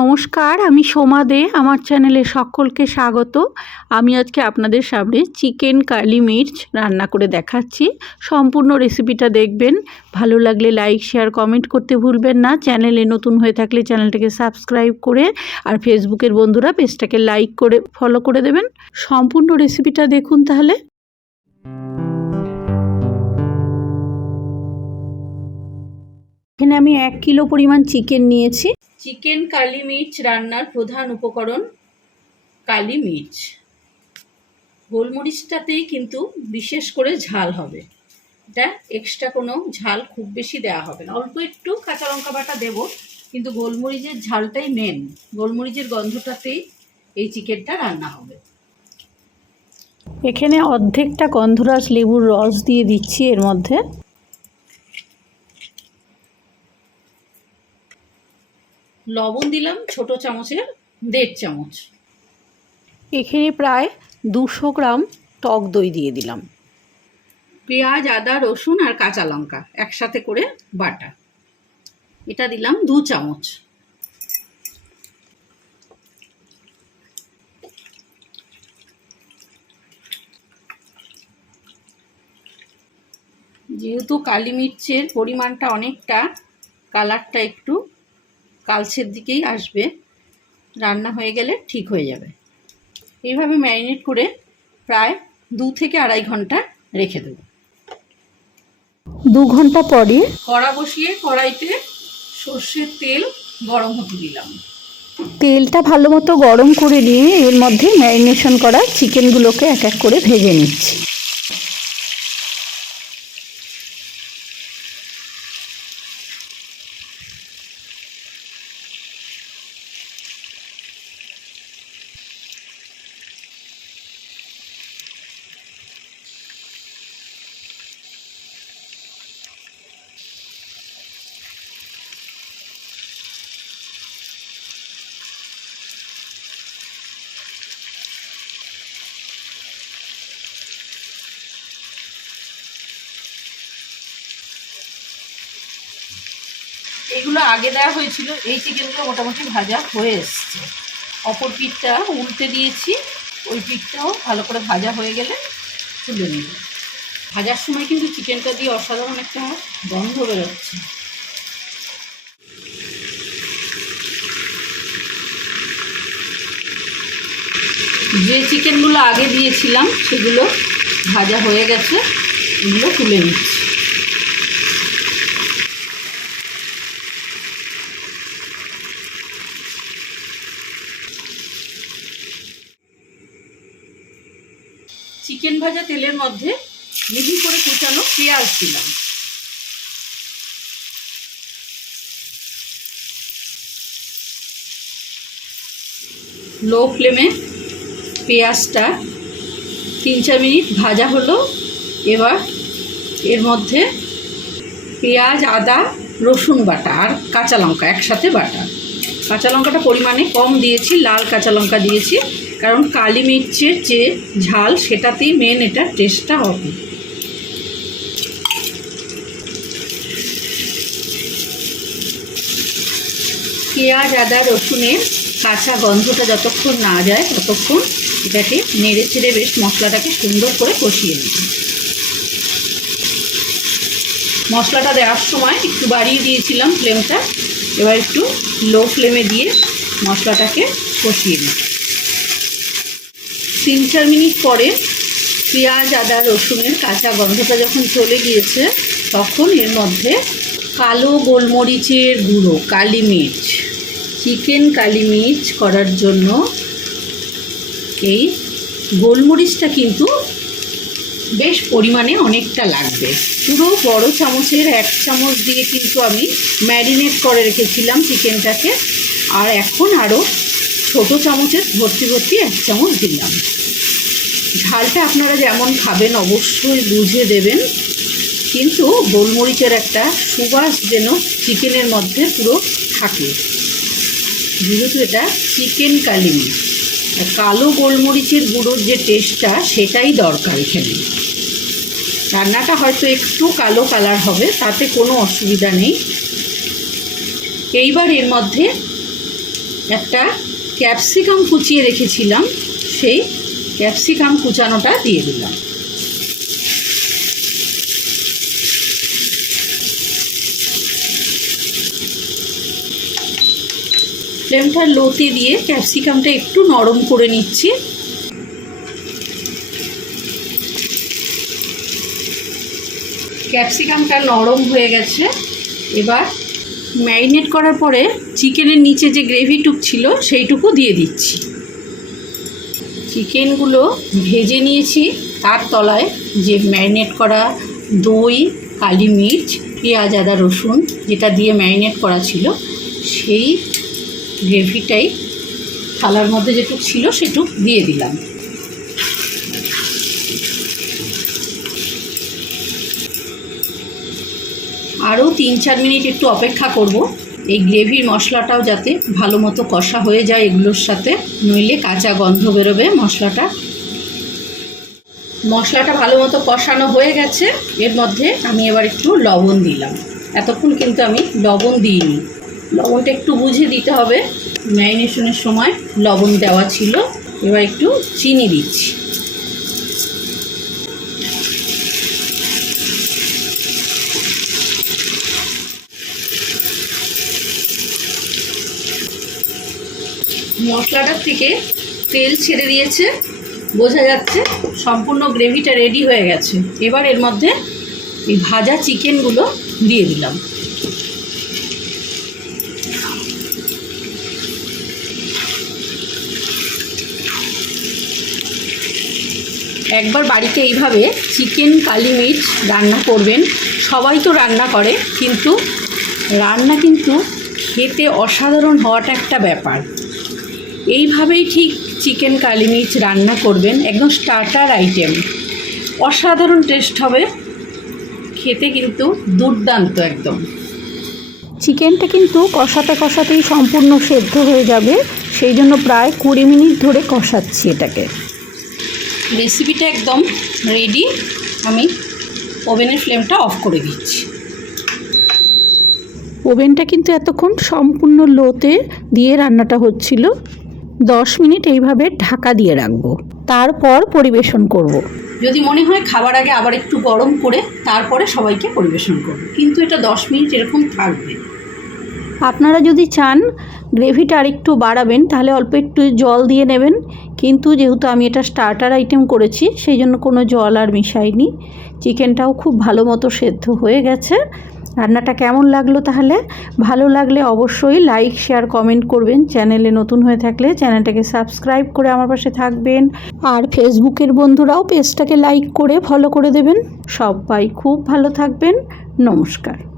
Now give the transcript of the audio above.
নমস্কার, আমি সোমা দে, আমার চ্যানেলে সকলকে স্বাগত। আমি আজকে আপনাদের সামনে চিকেন কালি মির্চ রান্না করে দেখাচ্ছি। সম্পূর্ণ রেসিপিটা দেখবেন। ভালো লাগলে লাইক, শেয়ার, কমেন্ট করতে ভুলবেন না। চ্যানেলে নতুন হয়ে থাকলে চ্যানেলটাকে সাবস্ক্রাইব করে আর ফেসবুকের বন্ধুরা পেজটাকে লাইক করে ফলো করে দেবেন। সম্পূর্ণ রেসিপিটা দেখুন তাহলে। এখানে আমি এক কিলো পরিমাণ চিকেন নিয়েছি। চিকেন কালি মির্চ রান্নার প্রধান উপকরণ কালি মির্চ। গোলমরিচটাতেই কিন্তু বিশেষ করে ঝাল হবে। এটা এক্সট্রা কোনো ঝাল খুব বেশি দেওয়া হবে না। অল্প একটু কাঁচা লঙ্কা বাটা দেবো, কিন্তু গোলমরিচের ঝালটাই মেন গোলমরিচের গন্ধটাতেই এই চিকেনটা রান্না হবে। এখানে অর্ধেকটা গন্ধরাজ লেবুর রস দিয়ে দিচ্ছি এর মধ্যে। লবণ দিলাম ছোট চামচের দেড় চামচ। এখানে প্রায় দুশো গ্রাম টক দই দিয়ে দিলাম। পেঁয়াজ আদা রসুন আর কাঁচা লঙ্কা একসাথে করে বাটা। এটা দিলাম দু চামচ। যেহেতু কালি মির্চের পরিমাণটা অনেকটা কালারটা একটু কালচের দিকেই আসবে। রান্না হয়ে গেলে ঠিক হয়ে যাবে। এইভাবে ম্যারিনেট করে প্রায় দু থেকে আড়াই ঘণ্টা রেখে দেবো। দু ঘণ্টা পরে কড়া বসিয়ে কড়াইতে সর্ষের তেল গরম হতে দিলাম। তেলটা ভালো মতো গরম করে নিয়ে এর মধ্যে ম্যারিনেশন করা চিকেনগুলোকে এক এক করে ভেজে নিচ্ছি। এগুলো আগে দেওয়া হয়েছিল এই চিকেনগুলো মোটামুটি ভাজা হয়ে এসছে। অপর পিঠটা উল্টে দিয়েছি, ওই পিঠটাও ভালো করে ভাজা হয়ে গেলে তুলে নিব। ভাজার সময় কিন্তু চিকেনটা দিয়ে অসাধারণ একটা গন্ধ বেরোচ্ছে। যে চিকেনগুলো আগে দিয়েছিলাম, সেগুলো ভাজা হয়ে গেছে, এগুলো তুলে নিচ্ছি চিকেন ভাজা তেলের মধ্যে মিহি করে কুচানো পেঁয়াজ দিলাম। লো ফ্লেমে পেঁয়াজটা তিন চার মিনিট ভাজা হলো। এবার এর মধ্যে পেঁয়াজ, আদা, রসুন বাটা আর কাঁচা লঙ্কা একসাথে বাটা। কাঁচা লঙ্কাটা পরিমাণে কম দিয়েছি, লাল কাঁচা লঙ্কা দিয়েছি। কারণ কালি মির্চের যে ঝাল, সেটাতেই মেন এটা টেস্টটা হবে। পেঁয়াজ, আদা, রসুনের কাঁচা গন্ধটা যতক্ষণ না যায়, ততক্ষণ এটাকে নেড়ে ছেড়ে বেশ মশলাটাকে সুন্দর করে কষিয়ে নিই মশলাটা দেওয়ার সময় একটু বাড়িয়ে দিয়েছিলাম ফ্লেমটা এবার একটু লো ফ্লেমে দিয়ে মশলাটাকে কষিয়ে নিই তিন চার মিনিট পরে পেঁয়াজ, আদা, রসুনের কাঁচা গন্ধটা যখন চলে গিয়েছে, তখন এর মধ্যে কালো গোলমরিচের গুঁড়ো, কালি মির্চ, চিকেন কালি মির্চ করার জন্য এই গোলমরিচটা কিন্তু বেশ পরিমাণে অনেকটা লাগবে। পুরো বড় চামচের এক চামচ দিয়ে কিন্তু আমি ম্যারিনেট করে রেখেছিলাম চিকেনটাকে। আর এখন আরও ছোটো চামচের ভর্তি ভর্তি এক চামচ দিলাম। ঝালটা আপনারা যেমন খাবেন অবশ্যই বুঝে দেবেন, কিন্তু গোলমরিচের একটা সুবাস যেন চিকেনের মধ্যে পুরো থাকে। যেহেতু এটা চিকেন কালিমি কালো গোলমরিচের গুঁড়োর যে টেস্টটা সেটাই দরকার এখানে। রান্নাটা হয়তো একটু কালো কালার হবে, তাতে কোনো অসুবিধা নেই। এইবার এর মধ্যে একটা ক্যাপসিকাম কুচিয়ে রেখেছিলাম, সেই ক্যাপসিকাম কুচানোটা দিয়ে দিলাম। ফ্লেমটা লোতে দিয়ে ক্যাপসিকামটা একটু নরম করে নিচ্ছি। ক্যাপসিকামটা নরম হয়ে গেছে, এবার ম্যারিনেট করার পরে চিকেনের নিচে যে গ্রেভিটুক ছিল, সেইটুকু দিয়ে দিচ্ছি। চিকেনগুলো ভেজে নিয়েছি, তার তলায় যে ম্যারিনেট করা দই, কালি মির্চ, পেঁয়াজ, আদা, রসুন যেটা দিয়ে ম্যারিনেট করা ছিল, সেই গ্রেভিটাই থালার মধ্যে যেটুক ছিল, সেটুক দিয়ে দিলাম। আরও তিন চার মিনিট একটু অপেক্ষা করব। এই গ্রেভির মশলাটাও যাতে ভালো মতো কষা হয়ে যায় এগুলোর সাথে, নইলে কাঁচা গন্ধ বেরোবে মশলাটা। মশলাটা ভালো মতো কষানো হয়ে গেছে। এর মধ্যে আমি এবার একটু লবণ দিলাম। এতক্ষণ কিন্তু আমি লবণ দিইনি। লবণটা একটু বুঝে দিতে হবে। ম্যারিনেশনের সময় লবণ দেওয়া ছিল। এবার একটু চিনি দিচ্ছি। মশলাটার থেকে তেল ছেড়ে দিয়েছে। বোঝা যাচ্ছে সম্পূর্ণ গ্রেভিটা রেডি হয়ে গেছে। এবার এর মধ্যে এই ভাজা চিকেনগুলো দিয়ে দিলাম। একবার বাড়িতে এইভাবে চিকেন, কালি মির্চ রান্না করবেন। সবাই তো রান্না করে, কিন্তু রান্না কিন্তু খেতে অসাধারণ হওয়াটা একটা ব্যাপার। এইভাবেই ঠিক চিকেন কালি মির্চ রান্না করবেন একদম স্টার্টার আইটেম অসাধারণ টেস্ট হবে। খেতে কিন্তু দুর্দান্ত একদম। চিকেনটা কিন্তু কষাতে কষাতেই সম্পূর্ণ সেদ্ধ হয়ে যাবে সেই জন্য প্রায় কুড়ি মিনিট ধরে কষাচ্ছি এটাকে। রেসিপিটা একদম রেডি আমি ওভেনের ফ্লেমটা অফ করে দিচ্ছি। ওভেনটা কিন্তু এতক্ষণ সম্পূর্ণ লোতে দিয়ে রান্নাটা হচ্ছিল। দশ মিনিট এইভাবে ঢাকা দিয়ে রাখব। তারপর পরিবেশন করব। যদি মনে হয় খাবার আগে আবার একটু গরম করে তারপরে সবাইকে পরিবেশন করব। কিন্তু এটা দশ মিনিট এরকম থাকবে। আপনারা যদি চান গ্রেভিটা আরেকটু বাড়াবেন তাহলে অল্প একটু জল দিয়ে নেবেন। কিন্তু যেহেতু আমি এটা স্টার্টার আইটেম করেছি সেই জন্য কোনো জল আর মিশাইনি। চিকেনটাও খুব ভালো মতো সেদ্ধ হয়ে গেছে। রান্নাটা কেমন লাগল তাহলে? ভালো লাগলে অবশ্যই লাইক শেয়ার কমেন্ট করবেন। চ্যানেলে নতুন হয়ে থাকলে চ্যানেলটাকে সাবস্ক্রাইব করে আমার পাশে থাকবেন। আর ফেসবুকের বন্ধুরাও পেজটাকে লাইক করে ফলো করে দেবেন। সবাই খুব ভালো থাকবেন। নমস্কার।